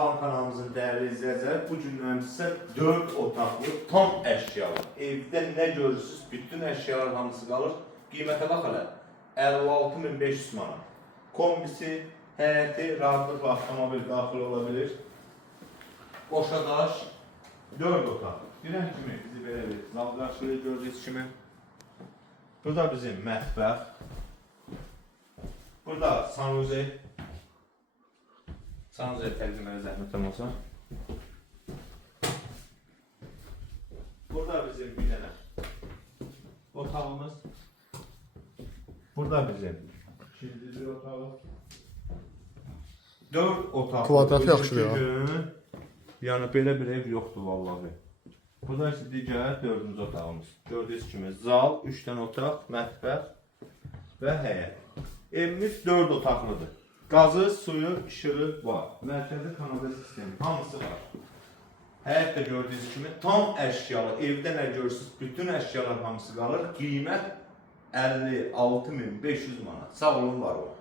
Salam kanalımızın değerli izleyiciler, bu gün sizə 4 otaqlı tam əşyalı. Evdə nə görürsünüz, bütün əşyalar hamısı qalır. Qiymətə bax hələ 56.500 manat. Kombisi, həyəti, rahatlıqla avtomobil daxil ola bilir. Boşa daş, 4 otaq. Girən kimi bizi belə bir zal qarşılayır gördüyünüz kimi. Burada bizim mətbəx. Burada sanuzi. Sanuzi'ye təqdimlərə zəhmətəm olsa. Burada bizim bir dənə otağımız. Burada bizim ikinci bir otağı. 4 otaqlı. Kvadrat yaxşıdır ya. Yəni belə bir ev yoxdur vallahi. Burada isə digər 4-cü otağımız. Gördüyünüz kimi zal, 3 dənə otaq, mətbəx və həyət. Evimiz 4 otaqlıdır. Qazı, suyu, işığı var. Mərkəzi kanalizasiya sistemi hamısı var. Həyət də gördüyünüz kimi tam əşyalı. Evdə nə görürsünüz, bütün əşyalar hamısı qalır. Qiymət 56.500 manat. Sağ olun, var olun.